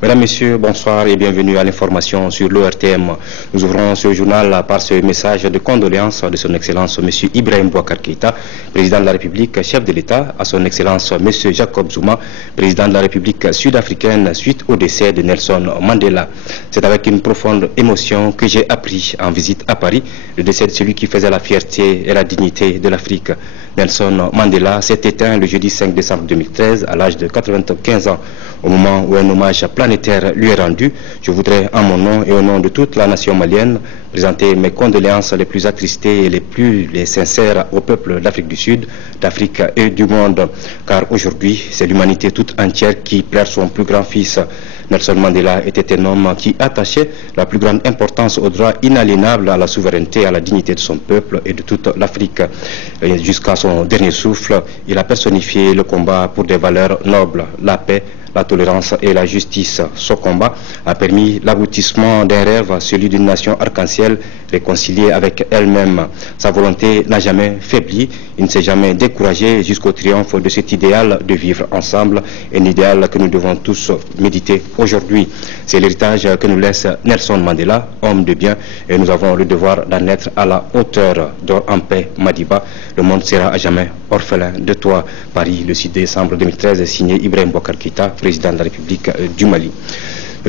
Mesdames, Messieurs, bonsoir et bienvenue à l'information sur l'ORTM. Nous ouvrons ce journal par ce message de condoléances de son Excellence M. Ibrahim Boubacar Keïta, Président de la République, chef de l'État, à son Excellence M. Jacob Zuma, Président de la République sud-africaine, suite au décès de Nelson Mandela. C'est avec une profonde émotion que j'ai appris en visite à Paris le décès de celui qui faisait la fierté et la dignité de l'Afrique. Nelson Mandela s'est éteint le jeudi 5 décembre 2013 à l'âge de 95 ans. Au moment où un hommage planétaire lui est rendu, je voudrais, en mon nom et au nom de toute la nation malienne, présenter mes condoléances les plus attristées et les sincères au peuple d'Afrique du Sud, d'Afrique et du monde. Car aujourd'hui, c'est l'humanité toute entière qui pleure son plus grand fils. Nelson Mandela était un homme qui attachait la plus grande importance au droit inaliénable à la souveraineté et à la dignité de son peuple et de toute l'Afrique. Jusqu'à son dernier souffle, il a personnifié le combat pour des valeurs nobles, la paix, la tolérance et la justice. Ce combat a permis l'aboutissement d'un rêve, celui d'une nation arc-en-ciel réconciliée avec elle-même. Sa volonté n'a jamais faibli, il ne s'est jamais découragé jusqu'au triomphe de cet idéal de vivre ensemble, un idéal que nous devons tous méditer aujourd'hui. C'est l'héritage que nous laisse Nelson Mandela, homme de bien, et nous avons le devoir d'en être à la hauteur. Dors en paix, Madiba, le monde sera à jamais orphelin de toi. Paris, le 6 décembre 2013, signé Ibrahim Boubacar Keïta, président de la République du Mali.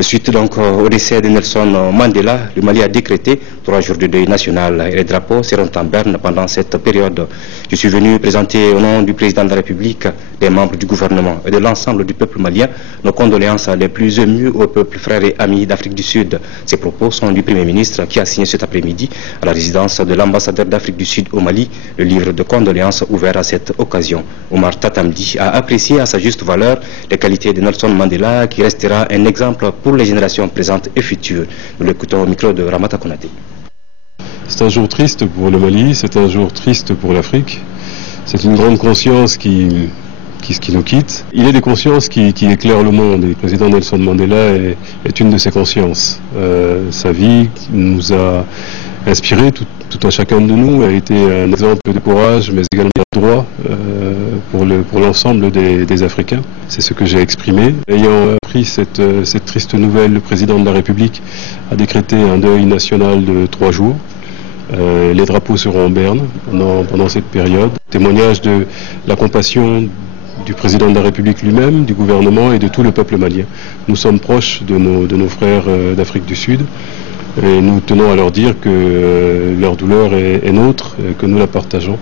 Suite donc au décès de Nelson Mandela, le Mali a décrété 3 jours de deuil national et les drapeaux seront en berne pendant cette période. Je suis venu présenter au nom du président de la République, des membres du gouvernement et de l'ensemble du peuple malien nos condoléances les plus émues au peuple frère et ami d'Afrique du Sud. Ces propos sont du Premier ministre qui a signé cet après-midi à la résidence de l'ambassadeur d'Afrique du Sud au Mali le livre de condoléances ouvert à cette occasion. Omar Tatamdi a apprécié à sa juste valeur les qualités de Nelson Mandela qui restera un exemple pour les générations présentes et futures. Nous l'écoutons au micro de Ramata Konaté. C'est un jour triste pour le Mali, c'est un jour triste pour l'Afrique. C'est une grande conscience qui nous quitte. Il est des consciences qui éclairent le monde et le président Nelson Mandela est une de ces consciences. Sa vie nous a inspiré, tout un chacun de nous, a été un exemple de courage mais également de droit pour l'ensemble des Africains. C'est ce que j'ai exprimé. Ayant appris cette triste nouvelle, le président de la République a décrété un deuil national de 3 jours. Les drapeaux seront en berne pendant cette période. Témoignage de la compassion du président de la République lui-même, du gouvernement et de tout le peuple malien. Nous sommes proches de nos frères d'Afrique du Sud et nous tenons à leur dire que leur douleur est nôtre, que nous la partageons.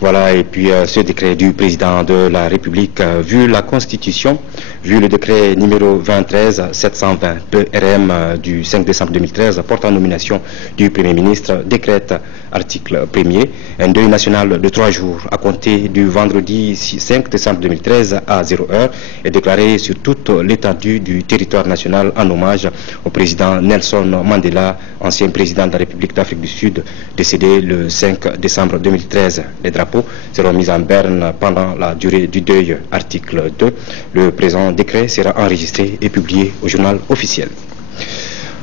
Voilà, et puis ce décret du président de la République, vu la Constitution, vu le décret numéro 23-720 PRM du 5 décembre 2013 portant nomination du Premier ministre, décrète, article 1er, un deuil national de 3 jours à compter du vendredi 5 décembre 2013 à 0h est déclaré sur toute l'étendue du territoire national en hommage au président Nelson Mandela, ancien président de la République d'Afrique du Sud, décédé le 5 décembre 2013. Les drapeaux seront mis en berne pendant la durée du deuil. Article 2. Le présent décret sera enregistré et publié au journal officiel.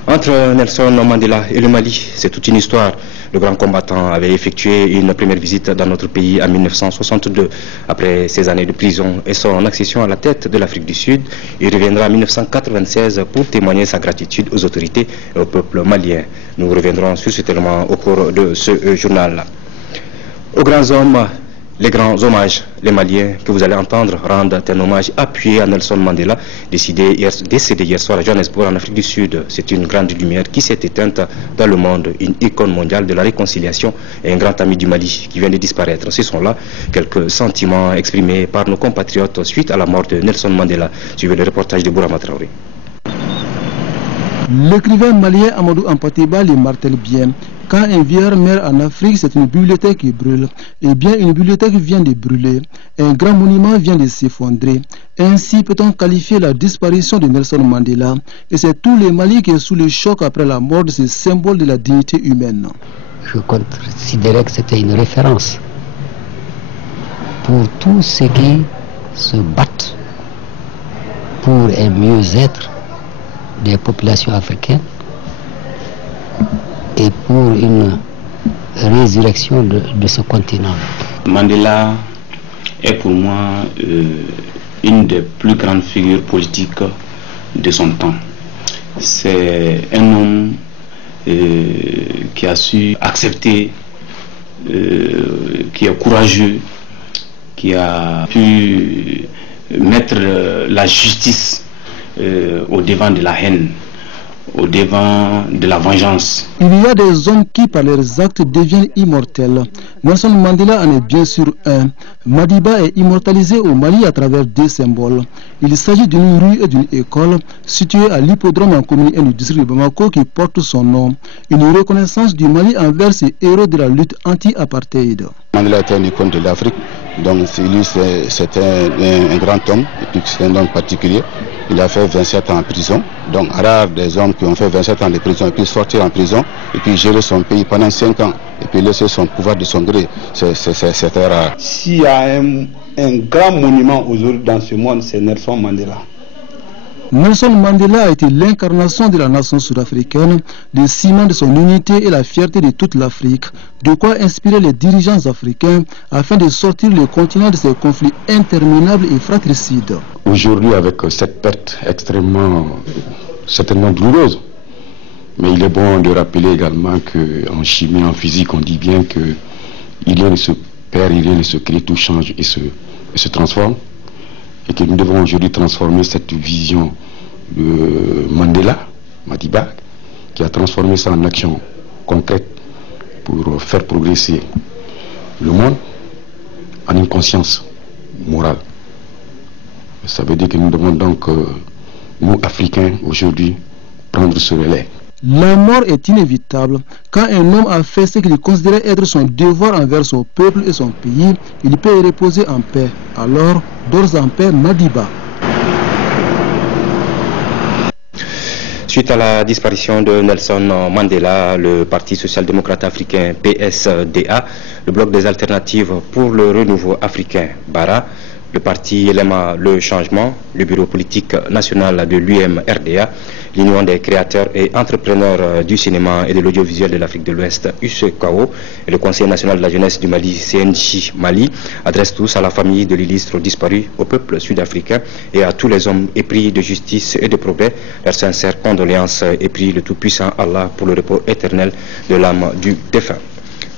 Entre Nelson Mandela et le Mali, c'est toute une histoire. Le grand combattant avait effectué une première visite dans notre pays en 1962. Après ses années de prison et son accession à la tête de l'Afrique du Sud, il reviendra en 1996 pour témoigner sa gratitude aux autorités et au peuple malien. Nous reviendrons sur ce élément au cours de ce journal. Aux grands hommes, les grands hommages, les Maliens que vous allez entendre rendent un hommage appuyé à Nelson Mandela, décédé hier soir à Johannesburg en Afrique du Sud. C'est une grande lumière qui s'est éteinte dans le monde, une icône mondiale de la réconciliation et un grand ami du Mali qui vient de disparaître. Ce sont là quelques sentiments exprimés par nos compatriotes suite à la mort de Nelson Mandela. Suivez le reportage de Bourama Traoré. L'écrivain malien Amadou Ampateba le martèle bien. Quand un vieillard meurt en Afrique, c'est une bibliothèque qui brûle. Eh bien, une bibliothèque vient de brûler. Un grand monument vient de s'effondrer. Ainsi peut-on qualifier la disparition de Nelson Mandela. Et c'est tout le Mali qui est sous le choc après la mort de ce symbole de la dignité humaine. Je considérais que c'était une référence pour tous ceux qui se battent pour un mieux-être des populations africaines et pour une résurrection de ce continent. Mandela est pour moi une des plus grandes figures politiques de son temps. C'est un homme qui a su accepter, qui est courageux, qui a pu mettre la justice au devant de la haine, au devant de la vengeance. Il y a des hommes qui par leurs actes deviennent immortels. Nelson Mandela en est bien sûr un. Madiba est immortalisé au Mali à travers deux symboles. Il s'agit d'une rue et d'une école située à l'hippodrome en commune 1 du district de Bamako qui porte son nom. Une reconnaissance du Mali envers ces héros de la lutte anti-apartheid. Mandela était une icône de l'Afrique, donc lui c'était un grand homme, et puis c'est un homme particulier. Il a fait 27 ans en prison, donc rare des hommes qui ont fait 27 ans de prison et puis sortir en prison et puis gérer son pays pendant 5 ans et puis laisser son pouvoir de son gré, c'est très rare. S'il y a un grand monument aujourd'hui dans ce monde, c'est Nelson Mandela. Nelson Mandela a été l'incarnation de la nation sud-africaine, le ciment de son unité et la fierté de toute l'Afrique, de quoi inspirer les dirigeants africains afin de sortir le continent de ces conflits interminables et fratricides. Aujourd'hui, avec cette perte certainement douloureuse, mais il est bon de rappeler également qu'en chimie, en physique, on dit bien que il ne se perd, il ne se crée, tout change et se transforme. Et que nous devons aujourd'hui transformer cette vision de Mandela, Madiba, qui a transformé ça en action concrète pour faire progresser le monde en une conscience morale. Ça veut dire que nous devons donc, nous Africains, aujourd'hui, prendre ce relais. La mort est inévitable. Quand un homme a fait ce qu'il considérait être son devoir envers son peuple et son pays, il peut y reposer en paix. Alors, dors en paix, Madiba. Suite à la disparition de Nelson Mandela, le Parti social-démocrate africain PSDA, le bloc des alternatives pour le renouveau africain BARA, le parti LMA Le Changement, le bureau politique national de l'UMRDA, l'Union des créateurs et entrepreneurs du cinéma et de l'audiovisuel de l'Afrique de l'Ouest, UCKO, et le Conseil national de la jeunesse du Mali, CNJ Mali, adressent tous à la famille de l'illustre disparu, au peuple sud-africain et à tous les hommes épris de justice et de progrès, leurs sincères condoléances et prient le Tout-Puissant Allah pour le repos éternel de l'âme du défunt.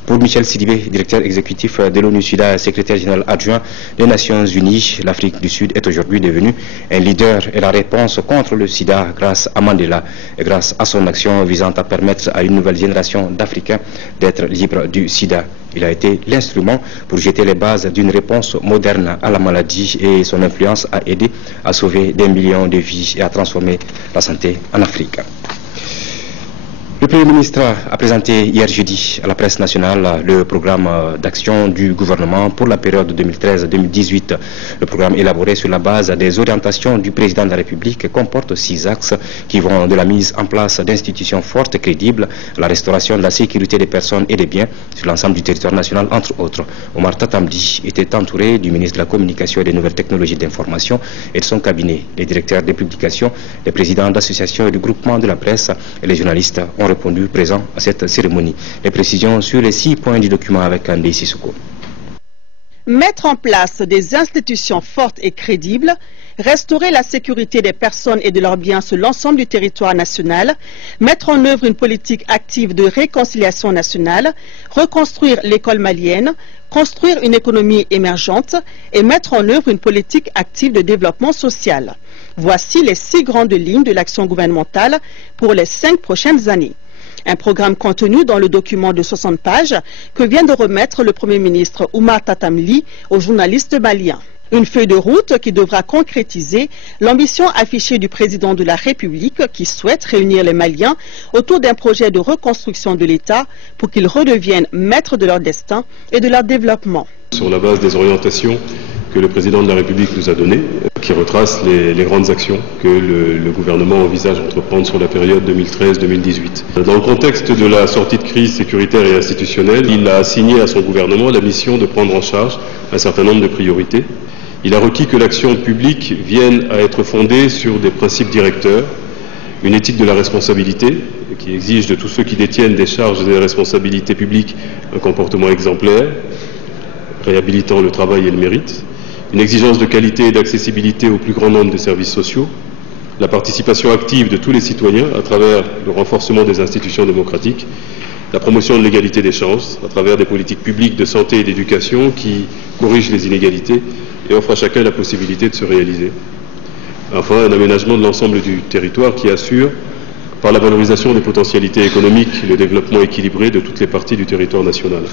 Pour Michel Sidibé, directeur exécutif de l'ONU-SIDA, secrétaire général adjoint des Nations Unies, l'Afrique du Sud est aujourd'hui devenue un leader et la réponse contre le sida grâce à Mandela et grâce à son action visant à permettre à une nouvelle génération d'Africains d'être libres du sida. Il a été l'instrument pour jeter les bases d'une réponse moderne à la maladie et son influence a aidé à sauver des millions de vies et à transformer la santé en Afrique. Le Premier ministre a présenté hier jeudi à la presse nationale le programme d'action du gouvernement pour la période 2013-2018. Le programme élaboré sur la base des orientations du président de la République comporte 6 axes qui vont de la mise en place d'institutions fortes et crédibles à la restauration de la sécurité des personnes et des biens sur l'ensemble du territoire national, entre autres. Omar Tatamdi était entouré du ministre de la Communication et des Nouvelles Technologies d'Information et de son cabinet. Les directeurs des publications, les présidents d'associations et de groupements de la presse et les journalistes ont répondu présents à cette cérémonie. Les précisions sur les 6 points du document avec Andé Sissoko. Mettre en place des institutions fortes et crédibles, restaurer la sécurité des personnes et de leurs biens sur l'ensemble du territoire national, mettre en œuvre une politique active de réconciliation nationale, reconstruire l'école malienne, construire une économie émergente et mettre en œuvre une politique active de développement social. Voici les 6 grandes lignes de l'action gouvernementale pour les 5 prochaines années. Un programme contenu dans le document de 60 pages que vient de remettre le Premier ministre Oumar Tatamli aux journalistes maliens. Une feuille de route qui devra concrétiser l'ambition affichée du président de la République qui souhaite réunir les Maliens autour d'un projet de reconstruction de l'État pour qu'ils redeviennent maîtres de leur destin et de leur développement. Sur la base des orientations que le président de la République nous a données, qui retracent les grandes actions que le gouvernement envisage d'entreprendre sur la période 2013-2018. Dans le contexte de la sortie de crise sécuritaire et institutionnelle, il a assigné à son gouvernement la mission de prendre en charge un certain nombre de priorités. Il a requis que l'action publique vienne à être fondée sur des principes directeurs, une éthique de la responsabilité qui exige de tous ceux qui détiennent des charges et des responsabilités publiques un comportement exemplaire, réhabilitant le travail et le mérite, une exigence de qualité et d'accessibilité au plus grand nombre de services sociaux, la participation active de tous les citoyens à travers le renforcement des institutions démocratiques, la promotion de l'égalité des chances à travers des politiques publiques de santé et d'éducation qui corrigent les inégalités et offrent à chacun la possibilité de se réaliser. Enfin, un aménagement de l'ensemble du territoire qui assure, par la valorisation des potentialités économiques, le développement équilibré de toutes les parties du territoire national.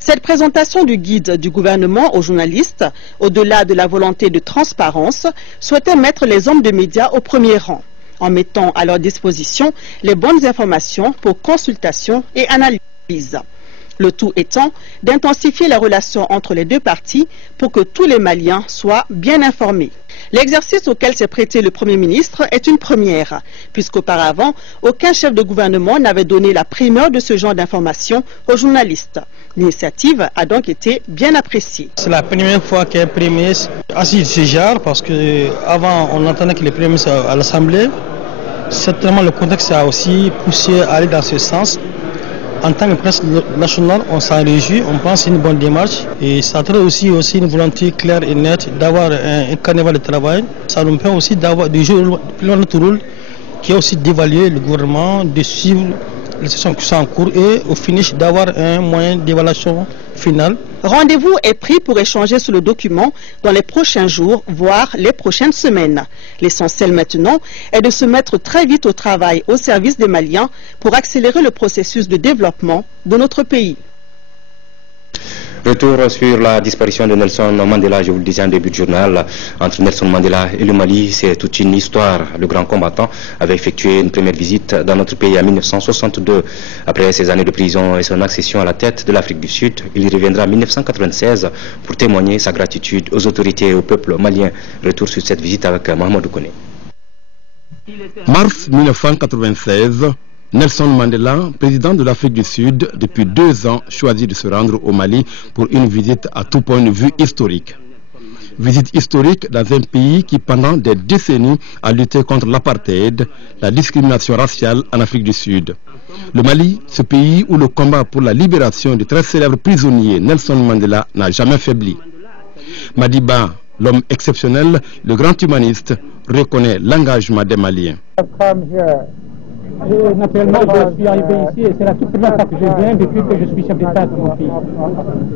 Cette présentation du guide du gouvernement aux journalistes, au-delà de la volonté de transparence, souhaitait mettre les hommes de médias au premier rang, en mettant à leur disposition les bonnes informations pour consultation et analyse. Le tout étant d'intensifier la relation entre les deux parties pour que tous les Maliens soient bien informés. L'exercice auquel s'est prêté le Premier ministre est une première, puisqu'auparavant, aucun chef de gouvernement n'avait donné la primeur de ce genre d'informations aux journalistes. L'initiative a donc été bien appréciée. C'est la première fois qu'un Premier ministre assiste ce genre, parce qu'avant on entendait que les Premiers ministres à l'Assemblée. Certainement le contexte a aussi poussé à aller dans ce sens. En tant que presse nationale, on s'en réjouit, on pense que c'est une bonne démarche et ça traite aussi une volonté claire et nette d'avoir un carnaval de travail. Ça nous permet aussi d'avoir des jours plus notre rôle qui est aussi d'évaluer le gouvernement, de suivre les sessions qui sont en cours et au finish d'avoir un moyen d'évaluation finale. Rendez-vous est pris pour échanger sur le document dans les prochains jours, voire les prochaines semaines. L'essentiel maintenant est de se mettre très vite au travail au service des Maliens pour accélérer le processus de développement de notre pays. Retour sur la disparition de Nelson Mandela, je vous le disais en début de journal, entre Nelson Mandela et le Mali, c'est toute une histoire. Le grand combattant avait effectué une première visite dans notre pays en 1962. Après ses années de prison et son accession à la tête de l'Afrique du Sud, il reviendra en 1996 pour témoigner sa gratitude aux autorités et au peuple malien. Retour sur cette visite avec Mohamed Kone. Mars 1996, Nelson Mandela, président de l'Afrique du Sud, depuis 2 ans, choisit de se rendre au Mali pour une visite à tout point de vue historique. Visite historique dans un pays qui, pendant des décennies, a lutté contre l'apartheid, la discrimination raciale en Afrique du Sud. Le Mali, ce pays où le combat pour la libération du très célèbre prisonnier Nelson Mandela n'a jamais faibli. Madiba, l'homme exceptionnel, le grand humaniste, reconnaît l'engagement des Maliens. Naturellement, je suis arrivé ici et c'est la toute première fois que je viens depuis que je suis chef d'État de mon pays.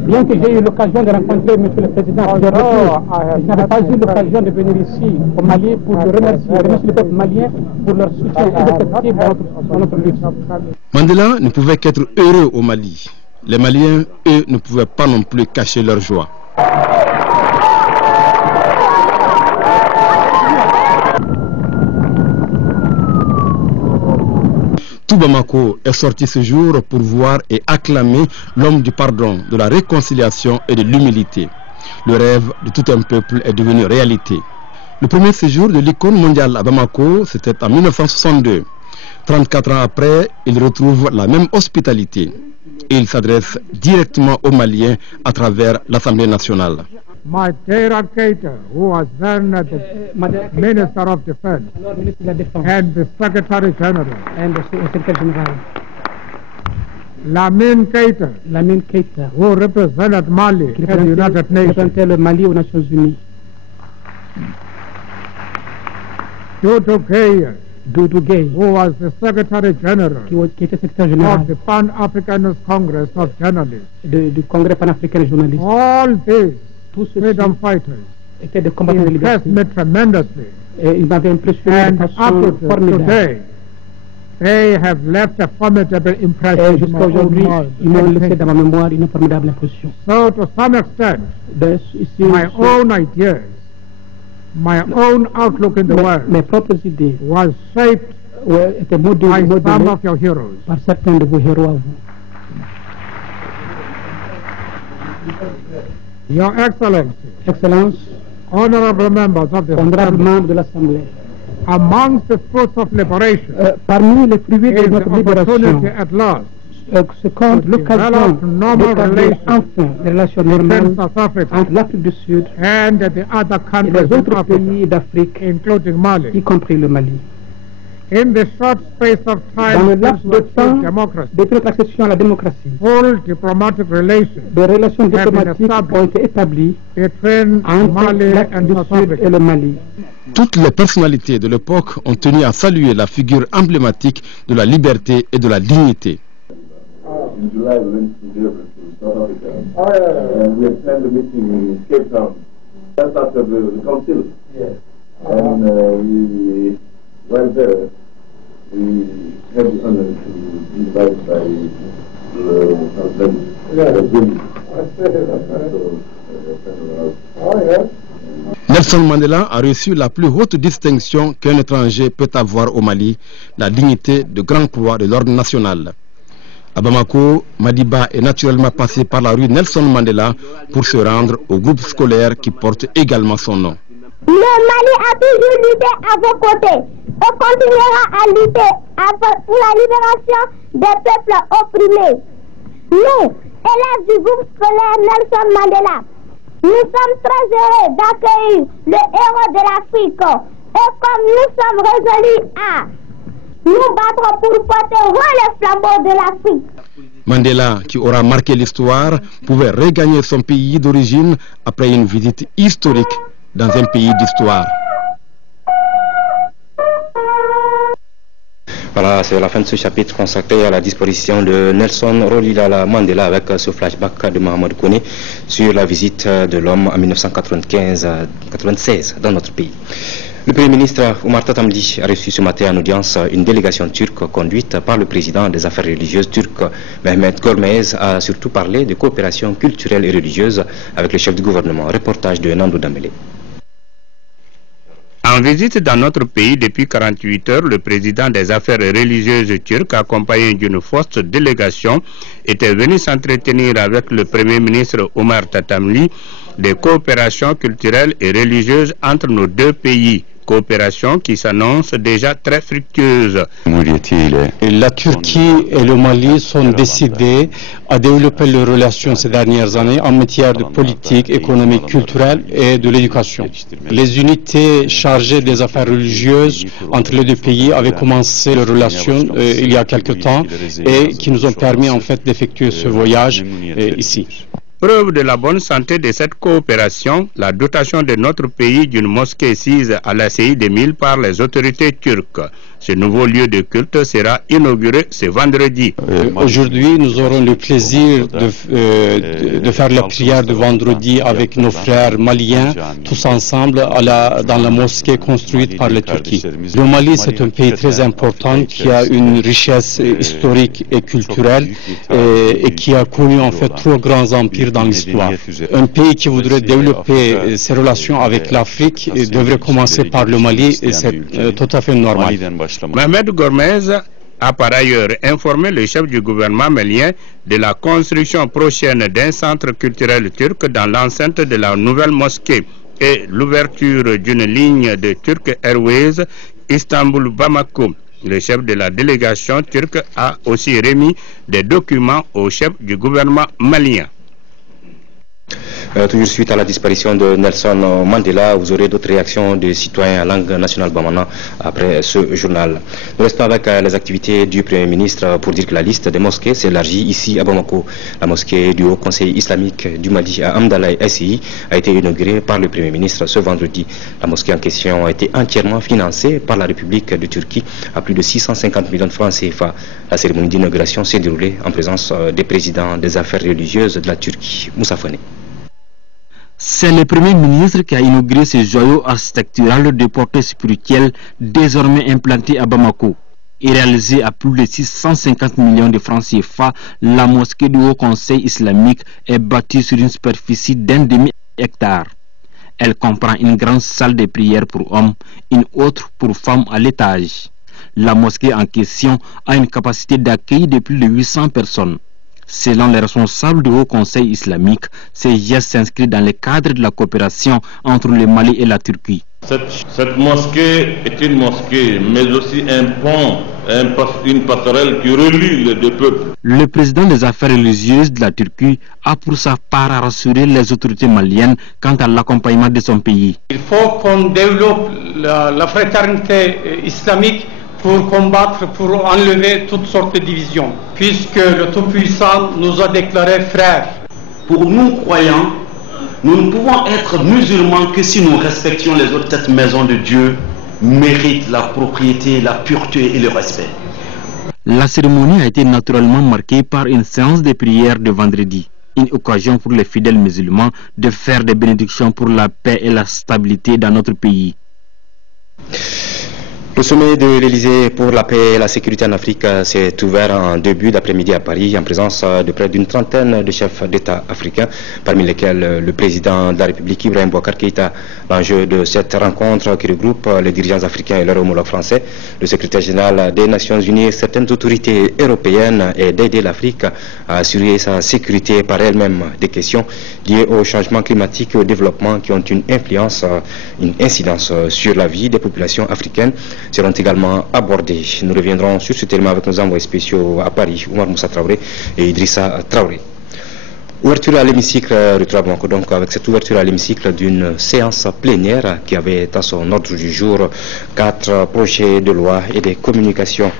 Bien que j'ai eu l'occasion de rencontrer M. le Président, je n'avais pas eu l'occasion de venir ici au Mali pour le remercier le peuple malien pour leur soutien indéfectible dans notre lutte. Mandela ne pouvait qu'être heureux au Mali. Les Maliens, eux, ne pouvaient pas non plus cacher leur joie. Tout Bamako est sorti ce jour pour voir et acclamer l'homme du pardon, de la réconciliation et de l'humilité. Le rêve de tout un peuple est devenu réalité. Le premier séjour de l'icône mondiale à Bamako, c'était en 1962. 34 ans après, il retrouve la même hospitalité. Et il s'adresse directement aux Maliens à travers l'Assemblée nationale. Maïtera Keïta, who was then the Minister of Defense and the Secretary General, Lamine Keïta, who represented Mali at the United Nations, Doudou Gueye, who was the Secretary General of the Pan-Africanist Congress of Journalists, du Congrès panafricain des journalistes. All these freedom fighters impressed me tremendously. And up to today, they have left a formidable impression in my own mind. So to some extent, my own ideas, my own outlook in the world was shaped by some of your heroes. Your Excellency, honorable members of the Assembly, amongst the fruits of liberation, parmi les fruits de notre libération, at last, se compte l'occasion d'établir enfin des relations normales entre l'Afrique du Sud and the other et les autres pays d'Afrique, including Mali, y compris le Mali. In the short space of time, dans le laps de temps de notre accession à la démocratie, full diplomatic relations, des relations diplomatiques ont été établies entre l'Afrique du Sud et le Mali. Toutes les personnalités de l'époque ont tenu à saluer la figure emblématique de la liberté et de la dignité. In July, we went to South Africa, and we attended the meeting in Cape Town, just after the council. Yes. And we went there. We had the honor to be invited by the President. Nelson Mandela a reçu la plus haute distinction qu'un étranger peut avoir au Mali, la dignité de Grand Croix de l'Ordre national. À Bamako, Madiba est naturellement passé par la rue Nelson Mandela pour se rendre au groupe scolaire qui porte également son nom. Le Mali a toujours lutté à vos côtés et continuera à lutter pour la libération des peuples opprimés. Nous, élèves du groupe scolaire Nelson Mandela, nous sommes très heureux d'accueillir le héros de l'Afrique et comme nous sommes résolus à nous battre pour porter haut le flambeau de l'Afrique. Mandela, qui aura marqué l'histoire, pouvait regagner son pays d'origine après une visite historique dans un pays d'histoire. Voilà, c'est la fin de ce chapitre consacré à la disparition de Nelson Rolihlahla Mandela avec ce flashback de Mohamed Kone sur la visite de l'homme en 1996 dans notre pays. Le Premier ministre Omar Tatamli a reçu ce matin en audience une délégation turque conduite par le président des affaires religieuses turques, Mehmet Görmez, a surtout parlé de coopération culturelle et religieuse avec le chef du gouvernement. Reportage de Nando Dambélé. En visite dans notre pays depuis 48 heures, le président des affaires religieuses turques, accompagné d'une forte délégation, était venu s'entretenir avec le Premier ministre Omar Tatamli des coopérations culturelles et religieuses entre nos deux pays. Coopération qui s'annonce déjà très fructueuse. La Turquie et le Mali sont décidés à développer leurs relations ces dernières années en matière de politique, économique, culturelle et de l'éducation. Les unités chargées des affaires religieuses entre les deux pays avaient commencé leurs relations il y a quelque temps et qui nous ont permis en fait d'effectuer ce voyage ici. Preuve de la bonne santé de cette coopération, la dotation de notre pays d'une mosquée sise à la CI 2000 par les autorités turques. Ce nouveau lieu de culte sera inauguré ce vendredi. Aujourd'hui, nous aurons le plaisir de faire la prière de vendredi avec nos frères maliens, tous ensemble dans la mosquée construite par la Turquie. Le Mali, c'est un pays très important qui a une richesse historique et culturelle et qui a connu en fait trois grands empires dans l'histoire. Un pays qui voudrait développer ses relations avec l'Afrique devrait commencer par le Mali et c'est tout à fait normal. Mohamed Görmez a par ailleurs informé le chef du gouvernement malien de la construction prochaine d'un centre culturel turc dans l'enceinte de la nouvelle mosquée et l'ouverture d'une ligne de Turk Airways Istanbul-Bamako. Le chef de la délégation turque a aussi remis des documents au chef du gouvernement malien. Toujours suite à la disparition de Nelson Mandela, vous aurez d'autres réactions des citoyens à langue nationale bamana après ce journal. Nous restons avec les activités du Premier ministre pour dire que la liste des mosquées s'élargit ici à Bamako. La mosquée du Haut Conseil islamique du Mali à Amdalaï SI a été inaugurée par le Premier ministre ce vendredi. La mosquée en question a été entièrement financée par la République de Turquie à plus de 650 millions de francs CFA. La cérémonie d'inauguration s'est déroulée en présence des présidents des affaires religieuses de la Turquie, Moussa Fane. C'est le Premier ministre qui a inauguré ce joyau architectural de portée spirituelle désormais implanté à Bamako. Et réalisé à plus de 650 millions de francs CFA, la mosquée du Haut Conseil islamique est bâtie sur une superficie d'1 demi-hectare. Elle comprend une grande salle de prière pour hommes, une autre pour femmes à l'étage. La mosquée en question a une capacité d'accueil de plus de 800 personnes. Selon les responsables du Haut Conseil islamique, ces gestes s'inscrivent dans le cadre de la coopération entre le Mali et la Turquie. Cette mosquée est une mosquée, mais aussi un pont, une passerelle qui relie les deux peuples. Le président des affaires religieuses de la Turquie a pour sa part à rassurer les autorités maliennes quant à l'accompagnement de son pays. Il faut qu'on développe la fraternité islamique pour combattre, pour enlever toutes sortes de divisions, puisque le Tout-Puissant nous a déclarés frères. Pour nous croyants, nous ne pouvons être musulmans que si nous respections les autres. Cette maison de Dieu mérite la propriété, la pureté et le respect. La cérémonie a été naturellement marquée par une séance de prière de vendredi. Une occasion pour les fidèles musulmans de faire des bénédictions pour la paix et la stabilité dans notre pays. Le sommet de l'Elysée pour la paix et la sécurité en Afrique s'est ouvert en début d'après-midi à Paris en présence de près d'une trentaine de chefs d'État africains, parmi lesquels le président de la République Ibrahim Boubacar Keïta. L'enjeu de cette rencontre qui regroupe les dirigeants africains et leurs homologues français, le secrétaire général des Nations Unies et certaines autorités européennes est d'aider l'Afrique à assurer sa sécurité par elle-même. Des questions liées au changement climatique et au développement qui ont une incidence sur la vie des populations africaines seront également abordés. Nous reviendrons sur ce thème avec nos envoyés spéciaux à Paris, Oumar Moussa Traoré et Idrissa Traoré. Ouverture à l'hémicycle, donc avec cette ouverture à l'hémicycle d'une séance plénière qui avait à son ordre du jour 4 projets de loi et des communications.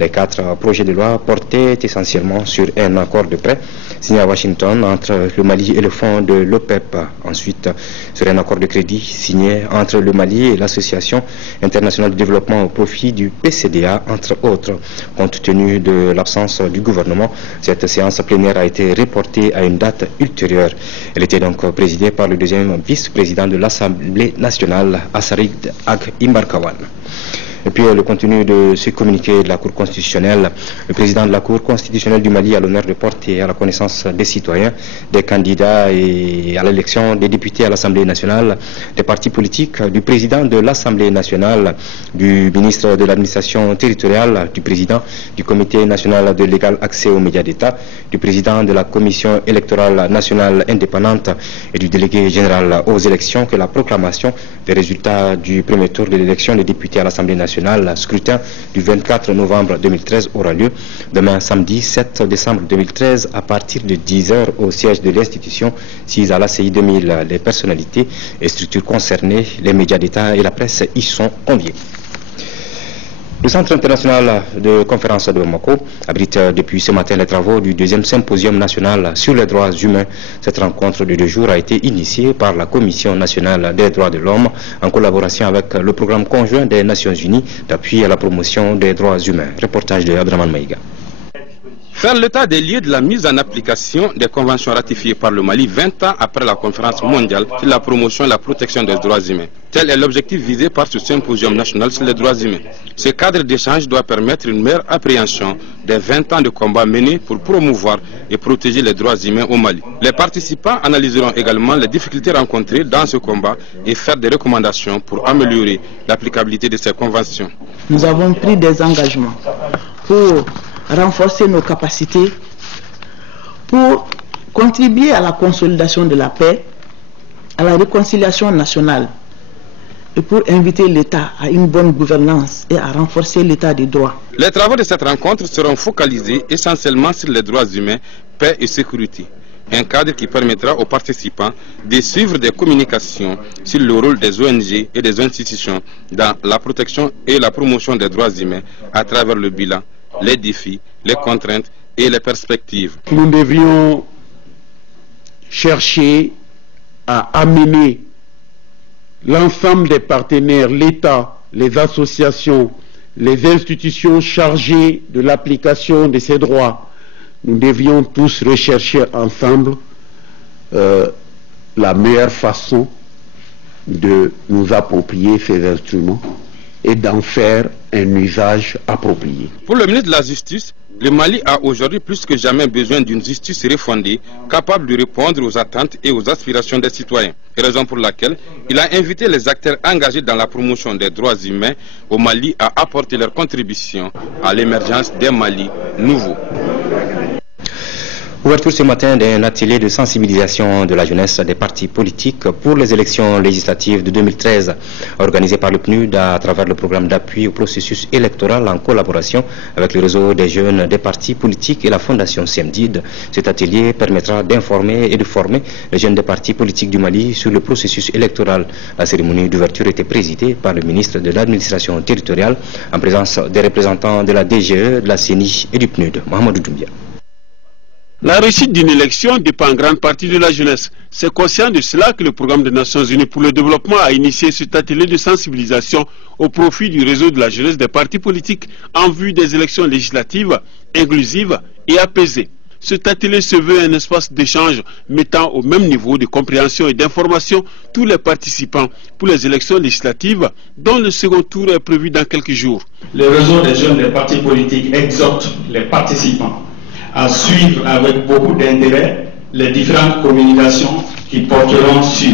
Les 4 projets de loi portaient essentiellement sur un accord de paix signé à Washington entre le Mali et le fonds de l'OPEP. Ensuite, sur un accord de crédit signé entre le Mali et l'Association internationale de développement au profit du PCDA, entre autres. Compte tenu de l'absence du gouvernement, cette séance plénière a été reportée à une date ultérieure. Elle était donc présidée par le deuxième vice-président de l'Assemblée nationale, Assarid Ag Imbarkawan. Et puis le contenu de ce communiqué de la Cour constitutionnelle, le président de la Cour constitutionnelle du Mali a l'honneur de porter à la connaissance des citoyens, des candidats et à l'élection des députés à l'Assemblée nationale, des partis politiques, du président de l'Assemblée nationale, du ministre de l'administration territoriale, du président du Comité national de l'égal accès aux médias d'État, du président de la Commission électorale nationale indépendante et du délégué général aux élections que la proclamation des résultats du premier tour de l'élection des députés à l'Assemblée nationale, scrutin du 24 novembre 2013 aura lieu demain samedi 7 décembre 2013 à partir de 10h au siège de l'institution sise à l'ACI 2000. Les personnalités et structures concernées, les médias d'État et la presse y sont conviés. Le Centre international de conférence de Bamako abrite depuis ce matin les travaux du deuxième symposium national sur les droits humains. Cette rencontre de 2 jours a été initiée par la Commission nationale des droits de l'homme en collaboration avec le programme conjoint des Nations Unies d'appui à la promotion des droits humains. Reportage de Abdraman Maïga. Faire l'état des lieux de la mise en application des conventions ratifiées par le Mali 20 ans après la conférence mondiale sur la promotion et la protection des droits humains. Tel est l'objectif visé par ce symposium national sur les droits humains. Ce cadre d'échange doit permettre une meilleure appréhension des 20 ans de combat menés pour promouvoir et protéger les droits humains au Mali. Les participants analyseront également les difficultés rencontrées dans ce combat et faire des recommandations pour améliorer l'applicabilité de ces conventions. Nous avons pris des engagements pour renforcer nos capacités, pour contribuer à la consolidation de la paix, à la réconciliation nationale et pour inviter l'État à une bonne gouvernance et à renforcer l'État des droits. Les travaux de cette rencontre seront focalisés essentiellement sur les droits humains, paix et sécurité. Un cadre qui permettra aux participants de suivre des communications sur le rôle des ONG et des institutions dans la protection et la promotion des droits humains à travers le bilan, les défis, les contraintes et les perspectives. Nous devrions chercher à amener l'ensemble des partenaires, l'État, les associations, les institutions chargées de l'application de ces droits. Nous devions tous rechercher ensemble la meilleure façon de nous approprier ces instruments et d'en faire un usage approprié. Pour le ministre de la Justice, le Mali a aujourd'hui plus que jamais besoin d'une justice refondée, capable de répondre aux attentes et aux aspirations des citoyens. Raison pour laquelle il a invité les acteurs engagés dans la promotion des droits humains au Mali à apporter leur contribution à l'émergence d'un Mali nouveau. Ouverture ce matin d'un atelier de sensibilisation de la jeunesse des partis politiques pour les élections législatives de 2013, organisé par le PNUD à travers le programme d'appui au processus électoral en collaboration avec le réseau des jeunes des partis politiques et la fondation CEMDID. Cet atelier permettra d'informer et de former les jeunes des partis politiques du Mali sur le processus électoral. La cérémonie d'ouverture était présidée par le ministre de l'administration territoriale en présence des représentants de la DGE, de la CENI et du PNUD. Mohamedou Doumbia. La réussite d'une élection dépend en grande partie de la jeunesse. C'est conscient de cela que le programme des Nations Unies pour le développement a initié cet atelier de sensibilisation au profit du réseau de la jeunesse des partis politiques en vue des élections législatives, inclusives et apaisées. Cet atelier se veut un espace d'échange mettant au même niveau de compréhension et d'information tous les participants pour les élections législatives dont le second tour est prévu dans quelques jours. Le réseau des jeunes des partis politiques exhorte les participants à suivre avec beaucoup d'intérêt les différentes communications qui porteront sur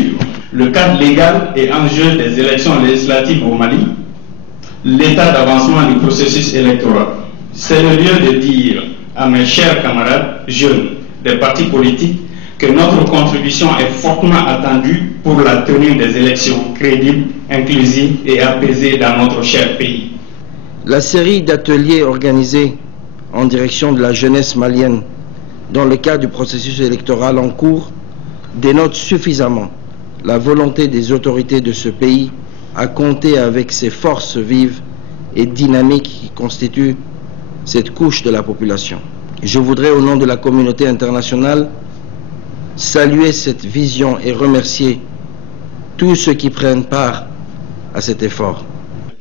le cadre légal et enjeux des élections législatives au Mali, l'état d'avancement du processus électoral. C'est le lieu de dire à mes chers camarades jeunes des partis politiques que notre contribution est fortement attendue pour la tenue des élections crédibles, inclusives et apaisées dans notre cher pays. La série d'ateliers organisés en direction de la jeunesse malienne dans le cadre du processus électoral en cours dénote suffisamment la volonté des autorités de ce pays à compter avec ces forces vives et dynamiques qui constituent cette couche de la population. Je voudrais au nom de la communauté internationale saluer cette vision et remercier tous ceux qui prennent part à cet effort.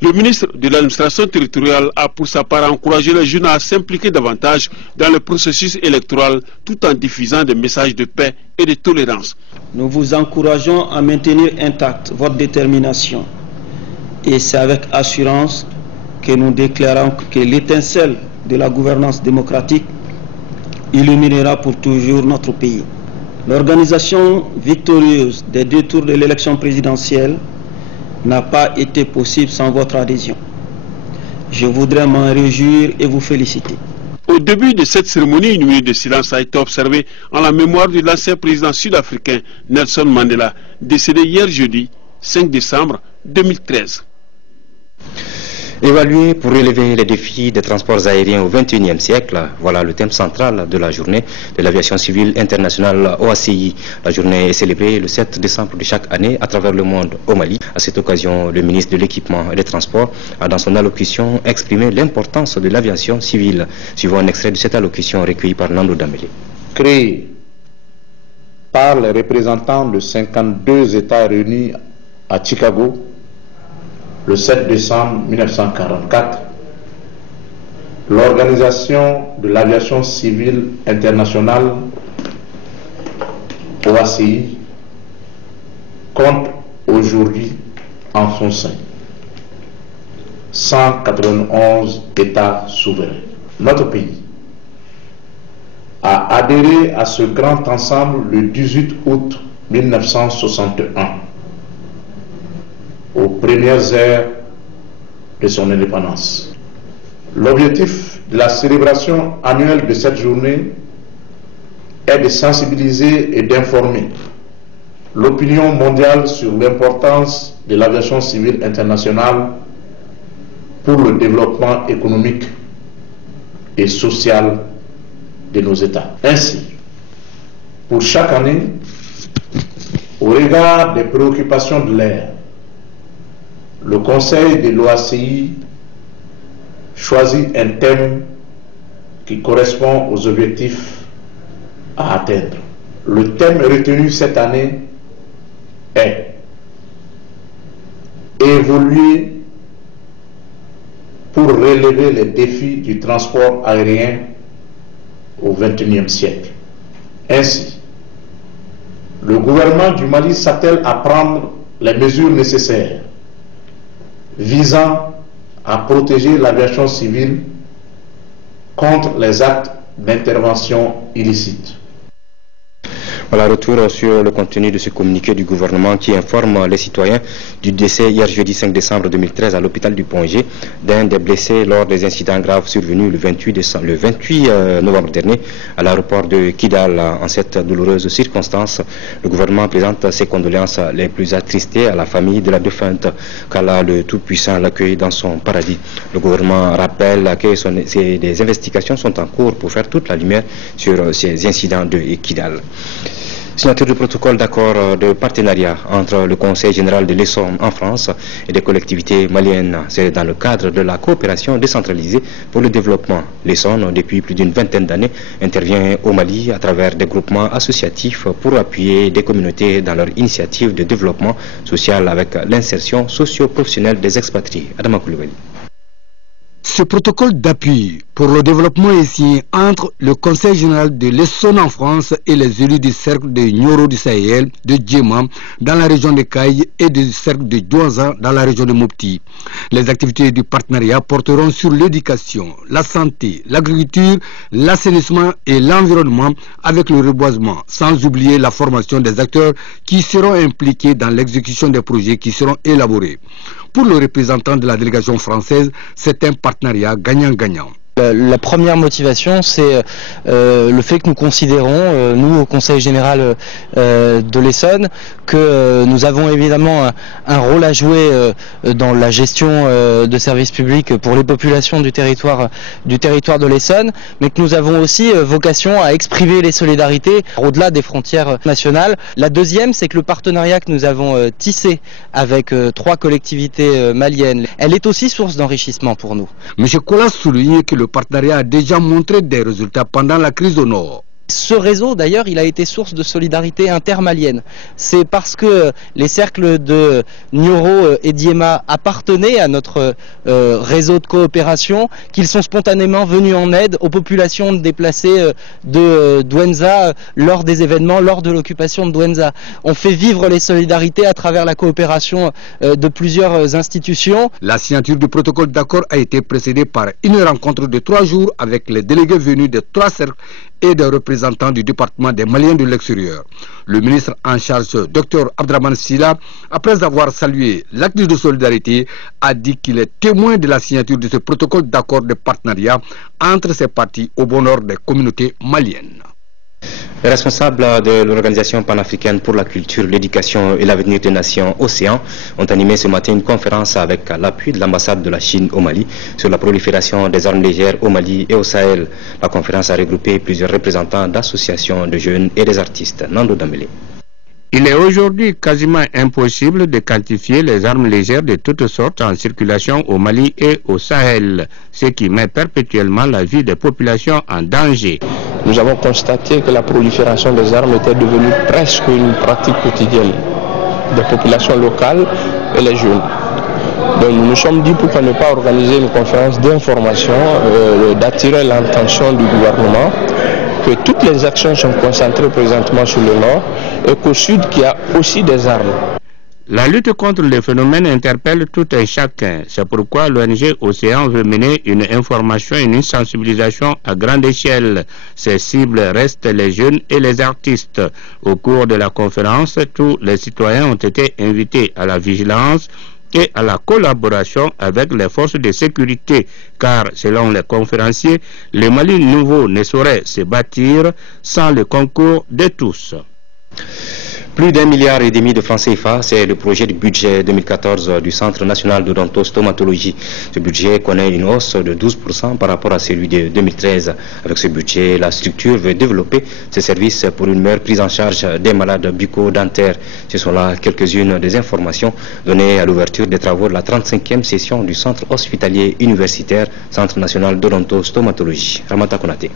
Le ministre de l'administration territoriale a pour sa part encouragé les jeunes à s'impliquer davantage dans le processus électoral tout en diffusant des messages de paix et de tolérance. Nous vous encourageons à maintenir intacte votre détermination et c'est avec assurance que nous déclarons que l'étincelle de la gouvernance démocratique illuminera pour toujours notre pays. L'organisation victorieuse des 2 tours de l'élection présidentielle n'a pas été possible sans votre adhésion. Je voudrais m'en réjouir et vous féliciter. Au début de cette cérémonie, une minute de silence a été observée en la mémoire de l'ancien président sud-africain Nelson Mandela, décédé hier jeudi 5 décembre 2013. Évaluer pour relever les défis des transports aériens au XXIe siècle, voilà le thème central de la journée de l'aviation civile internationale OACI. La journée est célébrée le 7 décembre de chaque année à travers le monde au Mali. À cette occasion, le ministre de l'Équipement et des Transports a dans son allocution exprimé l'importance de l'aviation civile. Suivant un extrait de cette allocution recueilli par Nando Damele. Créé par les représentants de 52 États réunis à Chicago, le 7 décembre 1944, l'Organisation de l'aviation civile internationale, OACI, compte aujourd'hui en son sein 191 États souverains. Notre pays a adhéré à ce grand ensemble le 18 août 1961. Aux premières heures de son indépendance. L'objectif de la célébration annuelle de cette journée est de sensibiliser et d'informer l'opinion mondiale sur l'importance de l'aviation civile internationale pour le développement économique et social de nos États. Ainsi, pour chaque année, au regard des préoccupations de l'ère, le Conseil de l'OACI choisit un thème qui correspond aux objectifs à atteindre. Le thème retenu cette année est évoluer pour relever les défis du transport aérien au XXIe siècle. Ainsi, le gouvernement du Mali s'attelle à prendre les mesures nécessaires visant à protéger l'aviation civile contre les actes d'intervention illicite. Voilà, retour sur le contenu de ce communiqué du gouvernement qui informe les citoyens du décès hier jeudi 5 décembre 2013 à l'hôpital du Pongé d'un des blessés lors des incidents graves survenus le 28 novembre dernier à l'aéroport de Kidal. En cette douloureuse circonstance, le gouvernement présente ses condoléances les plus attristées à la famille de la défunte, qu'Allah le Tout-Puissant l'accueille dans son paradis. Le gouvernement rappelle que des investigations sont en cours pour faire toute la lumière sur ces incidents de Kidal. Signature du protocole d'accord de partenariat entre le Conseil général de l'Essonne en France et des collectivités maliennes. C'est dans le cadre de la coopération décentralisée pour le développement. L'Essonne, depuis plus d'une vingtaine d'années, intervient au Mali à travers des groupements associatifs pour appuyer des communautés dans leur initiative de développement social avec l'insertion socio-professionnelle des expatriés. Adama Koulibaly. Ce protocole d'appui pour le développement est signé entre le Conseil général de l'Essonne en France et les élus du cercle de Nioro du Sahel, de Djema dans la région de Caille et du cercle de Douanza dans la région de Mopti. Les activités du partenariat porteront sur l'éducation, la santé, l'agriculture, l'assainissement et l'environnement avec le reboisement, sans oublier la formation des acteurs qui seront impliqués dans l'exécution des projets qui seront élaborés. Pour le représentant de la délégation française, c'est un partenariat gagnant-gagnant. La première motivation, c'est le fait que nous considérons, nous au Conseil général de l'Essonne, que nous avons évidemment un rôle à jouer dans la gestion de services publics pour les populations du territoire de l'Essonne, mais que nous avons aussi vocation à exprimer les solidarités au-delà des frontières nationales. La deuxième, c'est que le partenariat que nous avons tissé avec 3 collectivités maliennes, elle est aussi source d'enrichissement pour nous. M. Kolas souligne que le partenariat a déjà montré des résultats pendant la crise au Nord. Ce réseau, d'ailleurs, il a été source de solidarité intermalienne. C'est parce que les cercles de Nioro et Djema appartenaient à notre réseau de coopération qu'ils sont spontanément venus en aide aux populations déplacées de Douenza lors des événements, lors de l'occupation de Douenza. On fait vivre les solidarités à travers la coopération de plusieurs institutions. La signature du protocole d'accord a été précédée par une rencontre de 3 jours avec les délégués venus de 3 cercles et des représentants du département des Maliens de l'extérieur. Le ministre en charge, Dr Abdraman Sila, après avoir salué l'acte de solidarité, a dit qu'il est témoin de la signature de ce protocole d'accord de partenariat entre ces parties au bonheur des communautés maliennes. Les responsables de l'Organisation panafricaine pour la culture, l'éducation et l'avenir des nations Océan ont animé ce matin une conférence avec l'appui de l'ambassade de la Chine au Mali sur la prolifération des armes légères au Mali et au Sahel. La conférence a regroupé plusieurs représentants d'associations de jeunes et des artistes. Nando Dambélé. Il est aujourd'hui quasiment impossible de quantifier les armes légères de toutes sortes en circulation au Mali et au Sahel, ce qui met perpétuellement la vie des populations en danger. Nous avons constaté que la prolifération des armes était devenue presque une pratique quotidienne des populations locales et les jeunes. Donc nous nous sommes dit pourquoi ne pas organiser une conférence d'information, d'attirer l'attention du gouvernement que toutes les actions sont concentrées présentement sur le nord et qu'au sud qu'il y a aussi des armes. La lutte contre les phénomènes interpelle tout un chacun. C'est pourquoi l'ONG Océan veut mener une information et une sensibilisation à grande échelle. Ces cibles restent les jeunes et les artistes. Au cours de la conférence, tous les citoyens ont été invités à la vigilance et à la collaboration avec les forces de sécurité, car selon les conférenciers, le Mali nouveau ne saurait se bâtir sans le concours de tous. Plus d'1,5 milliard de francs CFA, c'est le projet du budget 2014 du Centre national d'odontostomatologie. Ce budget connaît une hausse de 12% par rapport à celui de 2013. Avec ce budget, la structure veut développer ses services pour une meilleure prise en charge des malades bucco-dentaires. Ce sont là quelques-unes des informations données à l'ouverture des travaux de la 35e session du Centre hospitalier universitaire Centre national d'odontostomatologie. Ramata Konate.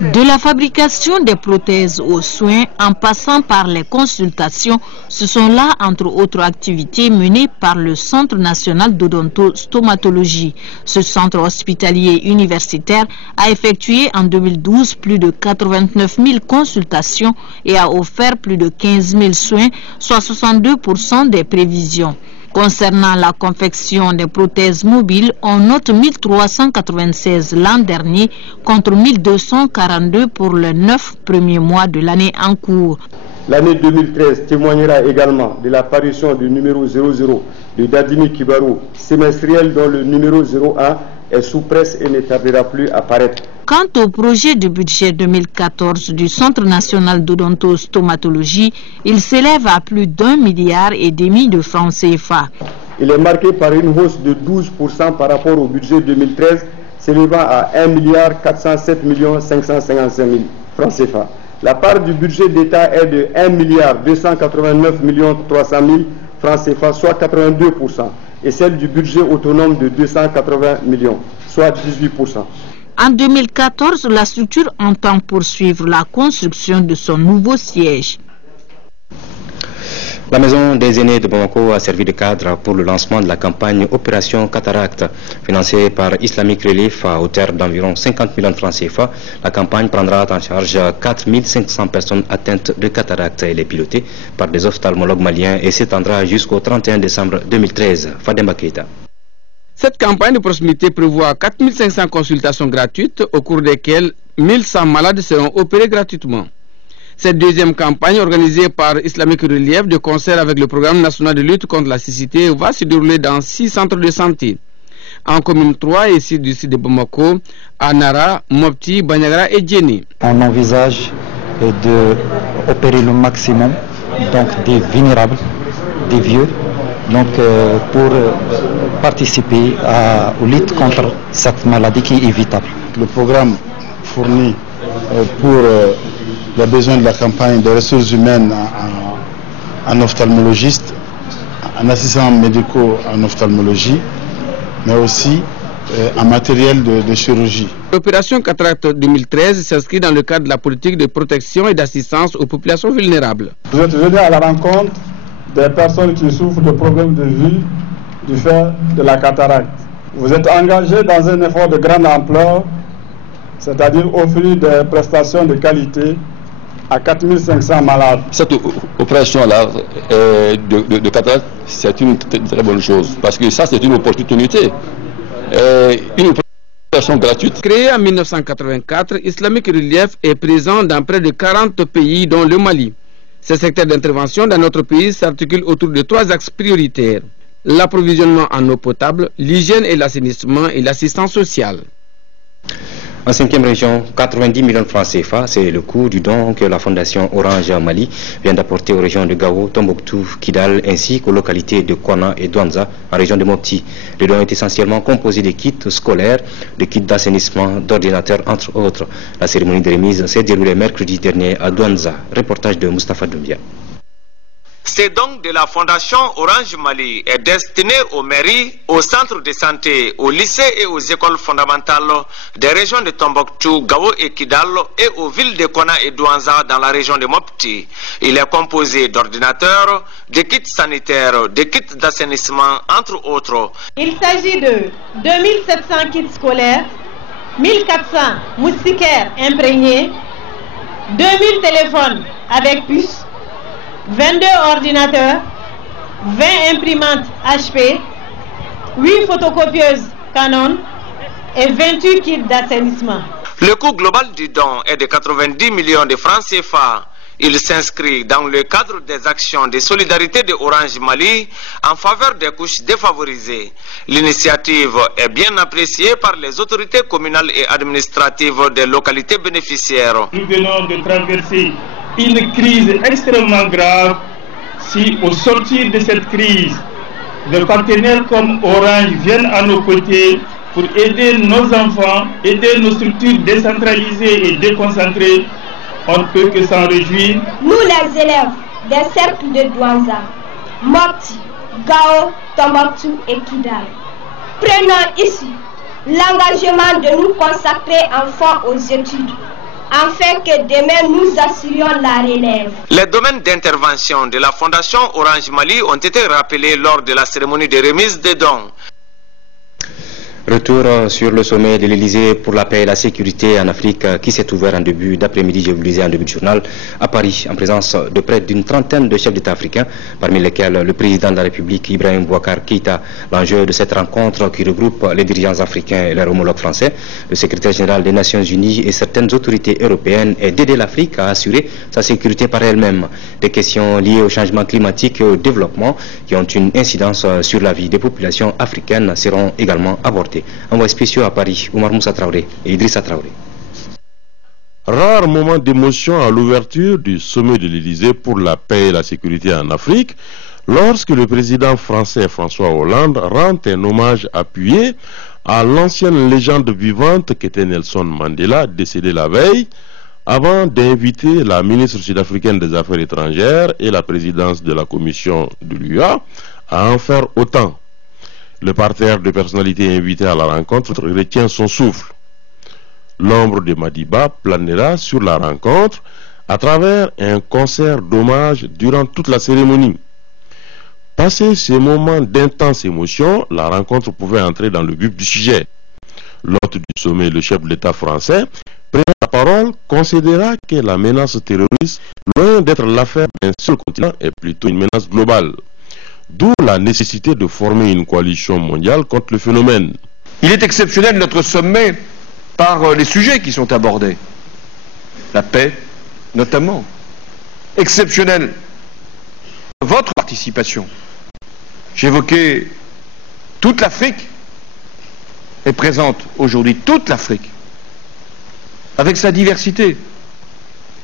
De la fabrication des prothèses aux soins, en passant par les consultations, ce sont là, entre autres activités, menées par le Centre national d'odontostomatologie. Ce centre hospitalier universitaire a effectué en 2012 plus de 89 000 consultations et a offert plus de 15 000 soins, soit 62% des prévisions. Concernant la confection des prothèses mobiles, on note 1396 l'an dernier contre 1242 pour les 9 premiers mois de l'année en cours. L'année 2013 témoignera également de l'apparition du numéro 00 de Dadimi Kibarou, semestriel dont le numéro 01 est sous presse et ne tardera plus à apparaître. Quant au projet de budget 2014 du Centre national d'odontostomatologie, il s'élève à plus d'1,5 milliard de francs CFA. Il est marqué par une hausse de 12% par rapport au budget 2013, s'élevant à 1,407 555 000 francs CFA. La part du budget d'État est de 1,289 300 000 francs CFA, soit 82%, et celle du budget autonome de 280 millions, soit 18%. En 2014, la structure entend poursuivre la construction de son nouveau siège. La maison des aînés de Bamako a servi de cadre pour le lancement de la campagne Opération Cataracte, financée par Islamic Relief à hauteur d'environ 50 millions de francs CFA. La campagne prendra en charge 4500 personnes atteintes de cataracte. Elle est pilotée par des ophtalmologues maliens et s'étendra jusqu'au 31 décembre 2013. Fademba Keita. Cette campagne de proximité prévoit 4500 consultations gratuites au cours desquelles 1100 malades seront opérés gratuitement. Cette deuxième campagne organisée par Islamic Relief de concert avec le programme national de lutte contre la cécité va se dérouler dans 6 centres de santé. En commune 3 et 6 du sud de Bamako, à Nara, Mopti, Banyagara et Djeni. On envisage d'opérer le maximum donc des vulnérables, des vieux, donc pour participer aux luttes contre cette maladie qui est évitable. Le programme fournit pour les besoins de la campagne des ressources humaines en ophtalmologiste, en assistants médicaux en ophtalmologie, mais aussi en matériel de chirurgie. L'opération Cataracte 2013 s'inscrit dans le cadre de la politique de protection et d'assistance aux populations vulnérables. Vous êtes venu à la rencontre des personnes qui souffrent de problèmes de vue du fait de la cataracte. Vous êtes engagé dans un effort de grande ampleur, c'est-à-dire offrir des prestations de qualité à 4500 malades. Cette opération-là de cataracte, c'est une très bonne chose, parce que ça, c'est une opportunité. Une opération gratuite. Créée en 1984, Islamic Relief est présent dans près de 40 pays, dont le Mali. Ce secteur d'intervention dans notre pays s'articule autour de 3 axes prioritaires: l'approvisionnement en eau potable, l'hygiène et l'assainissement et l'assistance sociale. En 5e région, 90 millions de francs CFA, c'est le coût du don que la Fondation Orange Mali vient d'apporter aux régions de Gao, Tombouctou, Kidal, ainsi qu'aux localités de Kouana et Douanza, en région de Mopti. Le don est essentiellement composé de kits scolaires, de kits d'assainissement, d'ordinateurs, entre autres. La cérémonie de remise s'est déroulée mercredi dernier à Douanza. Reportage de Mustapha Doumbia. Ces dons de la Fondation Orange Mali est destiné aux mairies, aux centres de santé, aux lycées et aux écoles fondamentales des régions de Tombouctou, Gao et Kidal et aux villes de Kona et Douanza dans la région de Mopti. Il est composé d'ordinateurs, de kits sanitaires, de kits d'assainissement, entre autres. Il s'agit de 2700 kits scolaires, 1400 moustiquaires imprégnés, 2000 téléphones avec puce, 22 ordinateurs, 20 imprimantes HP, 8 photocopieuses Canon et 28 kits d'assainissement. Le coût global du don est de 90 millions de francs CFA. Il s'inscrit dans le cadre des actions de solidarité de Orange Mali en faveur des couches défavorisées. L'initiative est bien appréciée par les autorités communales et administratives des localités bénéficiaires. Nous venons de traverser une crise extrêmement grave. Si au sortir de cette crise, des partenaires comme Orange viennent à nos côtés pour aider nos enfants, aider nos structures décentralisées et déconcentrées, on ne peut que s'en réjouir. Nous les élèves des cercles de Douanza, Mopti, Gao, Tombouctou et Kidal, prenons ici l'engagement de nous consacrer enfin aux études, afin que demain nous assurions la relève. Les domaines d'intervention de la Fondation Orange Mali ont été rappelés lors de la cérémonie de remise des dons. Retour sur le sommet de l'Elysée pour la paix et la sécurité en Afrique qui s'est ouvert en début d'après-midi, je vous le disais en début de journal, à Paris, en présence de près d'une trentaine de chefs d'État africains, parmi lesquels le président de la République, Ibrahim Boubacar Keïta. L'enjeu de cette rencontre qui regroupe les dirigeants africains et leurs homologues français, le secrétaire général des Nations Unies et certaines autorités européennes est d'aider l'Afrique à assurer sa sécurité par elle-même. Des questions liées au changement climatique et au développement qui ont une incidence sur la vie des populations africaines seront également abordées. Envoyé spéciaux à Paris, Oumar Moussa Traoré et Idrissa Traoré. Rare moment d'émotion à l'ouverture du sommet de l'Elysée pour la paix et la sécurité en Afrique, lorsque le président français François Hollande rend un hommage appuyé à l'ancienne légende vivante qu'était Nelson Mandela, décédé la veille, avant d'inviter la ministre sud-africaine des Affaires étrangères et la présidence de la commission de l'UA à en faire autant. Le parterre de personnalités invitées à la rencontre retient son souffle. L'ombre de Madiba planera sur la rencontre à travers un concert d'hommage durant toute la cérémonie. Passé ces moments d'intense émotion, la rencontre pouvait entrer dans le vif du sujet. L'hôte du sommet, le chef de l'État français, prenant la parole, considéra que la menace terroriste, loin d'être l'affaire d'un seul continent, est plutôt une menace globale. D'où la nécessité de former une coalition mondiale contre le phénomène. Il est exceptionnel notre sommet par les sujets qui sont abordés. La paix, notamment. Exceptionnel votre participation. J'évoquais toute l'Afrique est présente aujourd'hui, toute l'Afrique, avec sa diversité,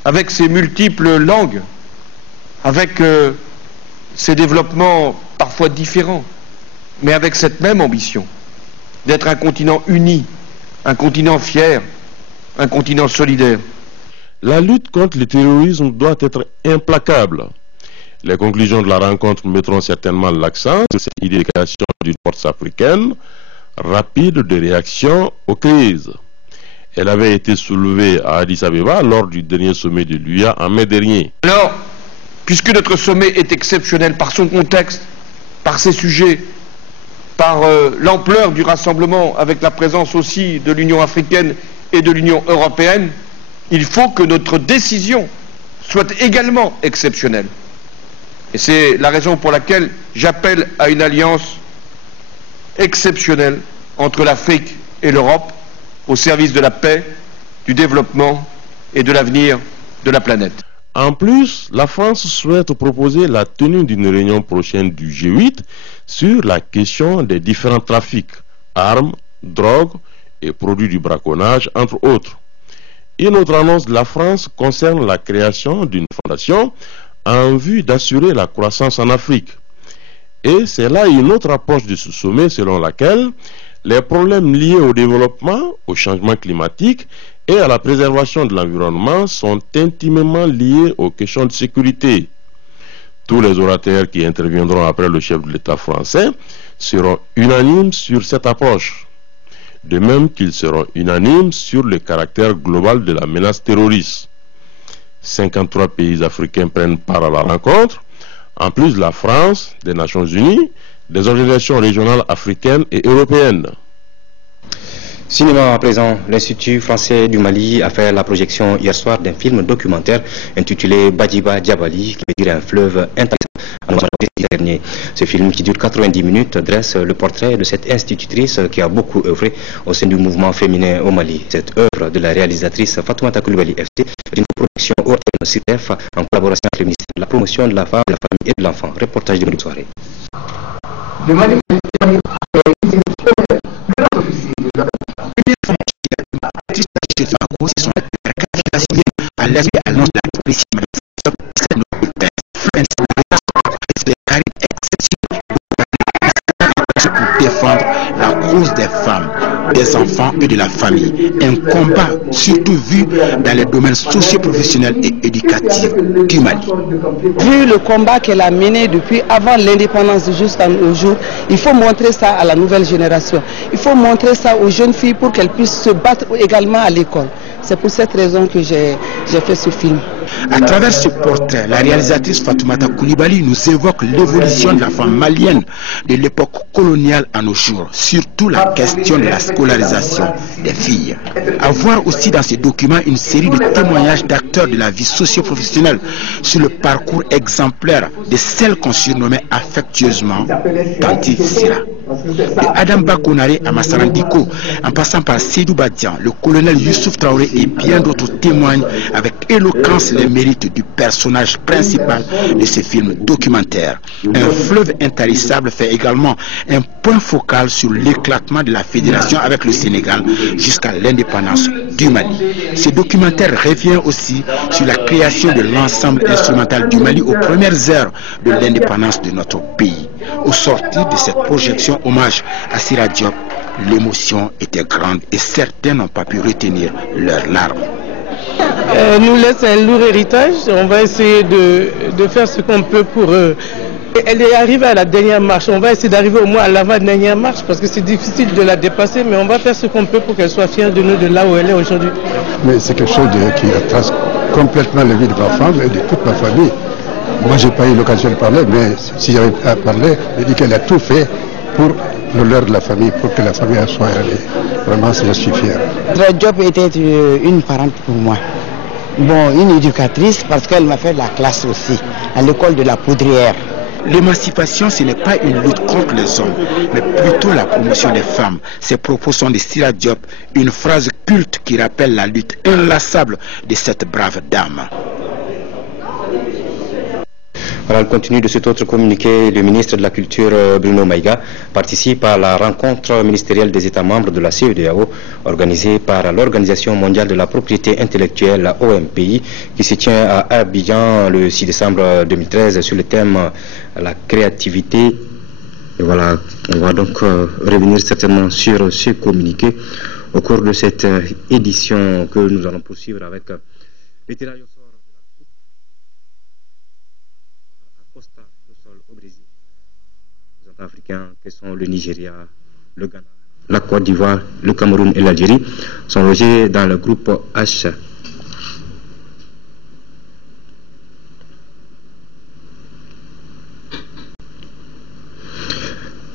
avec ses multiples langues, avec ces développements parfois différents, mais avec cette même ambition d'être un continent uni, un continent fier, un continent solidaire. La lutte contre le terrorisme doit être implacable. Les conclusions de la rencontre mettront certainement l'accent sur cette idée de création d'une force africaine rapide de réaction aux crises. Elle avait été soulevée à Addis Abeba lors du dernier sommet de l'UA en mai dernier. Alors, puisque notre sommet est exceptionnel par son contexte, par ses sujets, par l'ampleur du rassemblement avec la présence aussi de l'Union africaine et de l'Union européenne, il faut que notre décision soit également exceptionnelle. Et c'est la raison pour laquelle j'appelle à une alliance exceptionnelle entre l'Afrique et l'Europe au service de la paix, du développement et de l'avenir de la planète. En plus, la France souhaite proposer la tenue d'une réunion prochaine du G8 sur la question des différents trafics, armes, drogues et produits du braconnage, entre autres. Une autre annonce de la France concerne la création d'une fondation en vue d'assurer la croissance en Afrique. Et c'est là une autre approche de ce sommet selon laquelle les problèmes liés au développement, au changement climatique et à la préservation de l'environnement sont intimement liés aux questions de sécurité. Tous les orateurs qui interviendront après le chef de l'État français seront unanimes sur cette approche. De même qu'ils seront unanimes sur le caractère global de la menace terroriste. 53 pays africains prennent part à la rencontre, en plus de la France, des Nations Unies, des organisations régionales africaines et européennes. Cinéma à présent, l'Institut français du Mali a fait la projection hier soir d'un film documentaire intitulé Badiba Diabali, qui veut dire un fleuve intéressant. Dernier. Ce film qui dure 90 minutes dresse le portrait de cette institutrice qui a beaucoup œuvré au sein du mouvement féminin au Mali. Cette œuvre de la réalisatrice Fatoumata Coulibaly FC est une production ORTN-CIREF en collaboration avec le ministère de la promotion de la femme, de la famille et de l'enfant. Reportage de soirée. Le Mali défendre la cause des femmes, des enfants et de la famille. Un combat surtout vu dans les domaines socio-professionnels et éducatifs du Mali. Vu le combat qu'elle a mené depuis avant l'indépendance jusqu'à nos jours, il faut montrer ça à la nouvelle génération. Il faut montrer ça aux jeunes filles pour qu'elles puissent se battre également à l'école. C'est pour cette raison que j'ai fait ce film. À travers ce portrait, la réalisatrice Fatoumata Coulibaly nous évoque l'évolution de la femme malienne de l'époque coloniale à nos jours, surtout la question de la scolarisation des filles. À voir aussi dans ces documents une série de témoignages d'acteurs de la vie socio-professionnelle sur le parcours exemplaire de celle qu'on surnommait affectueusement Tanti Sira. De Adam Bakonare à Massarandiko, en passant par Seydou Badian, le colonel Youssouf Traoré et bien d'autres témoignent avec éloquence les mérites du personnage principal de ces films documentaires. Un fleuve intarissable fait également un point focal sur l'éclatement de la fédération avec le Sénégal jusqu'à l'indépendance du Mali. Ce documentaire revient aussi sur la création de l'ensemble instrumental du Mali aux premières heures de l'indépendance de notre pays. Au sortir de cette projection hommage à Sira Diop, l'émotion était grande et certains n'ont pas pu retenir leurs larmes. Nous laisse un lourd héritage. On va essayer de faire ce qu'on peut pour eux. Elle est arrivée à la dernière marche. On va essayer d'arriver au moins à l'avant-dernière marche parce que c'est difficile de la dépasser, mais on va faire ce qu'on peut pour qu'elle soit fière de nous, de là où elle est aujourd'hui. Mais c'est quelque chose qui trace complètement la vie de ma femme et de toute ma famille. Moi, je n'ai pas eu l'occasion de parler, mais si j'avais à parler, je dis qu'elle a tout fait pour l'honneur de la famille, pour que la famille soit allée. Vraiment, je suis fier. Sira Diop était une parente pour moi. Bon, une éducatrice parce qu'elle m'a fait la classe aussi, à l'école de la Poudrière. L'émancipation, ce n'est pas une lutte contre les hommes, mais plutôt la promotion des femmes. Ces propos sont de Sira Diop, une phrase culte qui rappelle la lutte inlassable de cette brave dame. Voilà le contenu de cet autre communiqué. Le ministre de la Culture Bruno Maïga participe à la rencontre ministérielle des États membres de la CEDEAO organisée par l'Organisation mondiale de la propriété intellectuelle, la OMPI, qui se tient à Abidjan le 6 décembre 2013 sur le thème la créativité. Et voilà, on va donc revenir certainement sur ce communiqué au cours de cette édition que nous allons poursuivre avec les tirages au sort. Costa do Sol au Brésil. Les autres africains que sont le Nigeria, le Ghana, la Côte d'Ivoire, le Cameroun et l'Algérie sont logés dans le groupe H.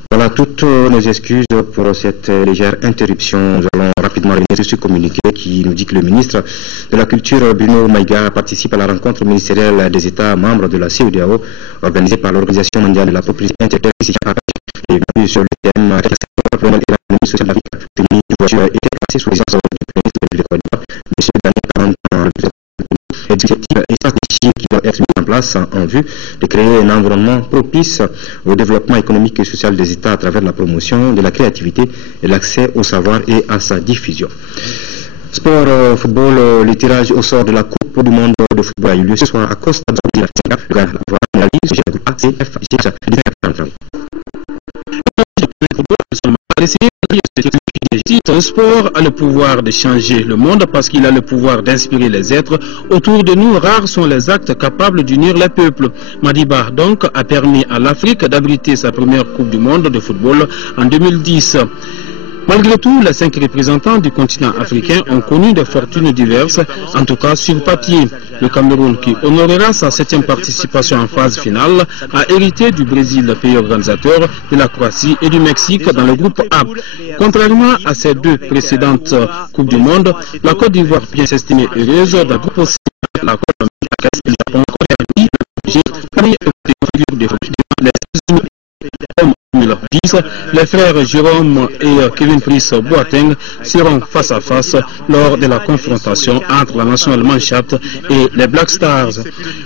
Voilà toutes nos excuses pour cette légère interruption. Nous allons rapidement revenir sur ce communiqué qui nous dit que le ministre de la Culture Bruno Maïga participe à la rencontre ministérielle des États membres de la CEDEAO organisée par l'Organisation mondiale de la propriété intellectuelle qui se tient à Paris. Sur le thème et l'économie sociale de l'Afrique féminine, une voiture était placée sous les ordres du ministre de l'Économie, M. Daniel Kaman, et d'initiatives et stratégies qui doivent être mises en place en vue de créer un environnement propice au développement économique et social des États à travers la promotion de la créativité et l'accès au savoir et à sa diffusion. Sport, football, le tirage au sort de la Coupe du monde de football a eu lieu ce soir à Costa do Sol. Le Ghana analyse le groupe A, C, F, G, Un sport a le pouvoir de changer le monde parce qu'il a le pouvoir d'inspirer les êtres. Autour de nous, rares sont les actes capables d'unir les peuples. Madiba, donc, a permis à l'Afrique d'abriter sa première Coupe du monde de football en 2010. Malgré tout, les 5 représentants du continent africain ont connu des fortunes diverses, en tout cas sur papier. Le Cameroun, qui honorera sa 7e participation en phase finale, a hérité du Brésil, pays organisateur, de la Croatie et du Mexique dans le groupe A. Contrairement à ces 2 précédentes Coupes du Monde, la Côte d'Ivoire, bien s'estimer heureuse d'un groupe C, la Colombie, la Grèce et le Japon, Colombie, parmi les États-Unis. En 2010, les frères Jérôme et Kevin Prince Boateng seront face à face lors de la confrontation entre la nation allemande et les Black Stars.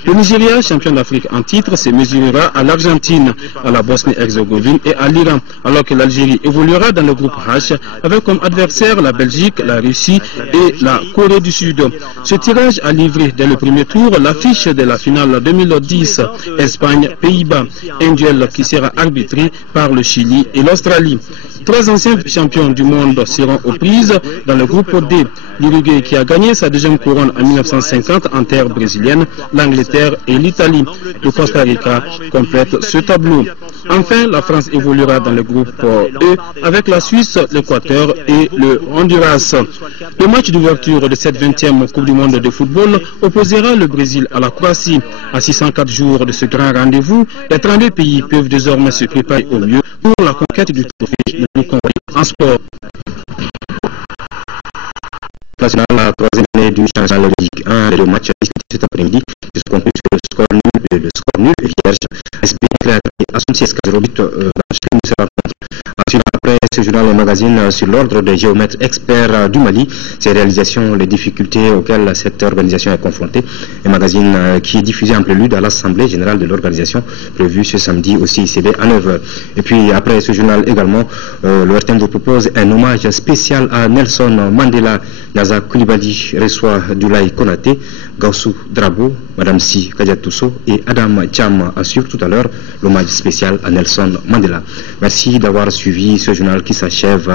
Le Nigeria, champion d'Afrique en titre, se mesurera à l'Argentine, à la Bosnie-Herzégovine et à l'Iran, alors que l'Algérie évoluera dans le groupe H avec comme adversaire la Belgique, la Russie et la Corée du Sud. Ce tirage a livré dès le premier tour l'affiche de la finale 2010 Espagne-Pays-Bas, un duel qui sera arbitré par le Chili et l'Australie. 3 anciens champions du monde seront aux prises dans le groupe D. L'Uruguay qui a gagné sa deuxième couronne en 1950 en terre brésilienne, l'Angleterre et l'Italie. Le Costa Rica complète ce tableau. Enfin, la France évoluera dans le groupe E avec la Suisse, l'Équateur et le Honduras. Le match d'ouverture de cette 20e Coupe du Monde de football opposera le Brésil à la Croatie. À 604 jours de ce grand rendez-vous, les 32 pays peuvent désormais se préparer au mieux pour la conquête du trophée le plus complet en sport. La 3e année du championnat de Ligue 1, les 2 matchs disputés cet après-midi se concluent sur le score nul vierge. SB à son siège 08 dans chaque rencontre. Ensuite, après ce journal et magazine sur l'ordre des géomètres experts du Mali, ses réalisations, les difficultés auxquelles cette organisation est confrontée. Un magazine qui est diffusé en prélude à l'Assemblée générale de l'organisation, prévue ce samedi au CICB à 9h. Et puis après ce journal également, le RTM vous propose un hommage spécial à Nelson Mandela. Naza Koulibaly reçoit Doulaye Konaté, Gaussou Drabo, Madame Si Kadiatousso et Adam Cham assurent tout à l'heure l'hommage spécial à Nelson Mandela. Merci d'avoir suivi ce journal qui s'achève.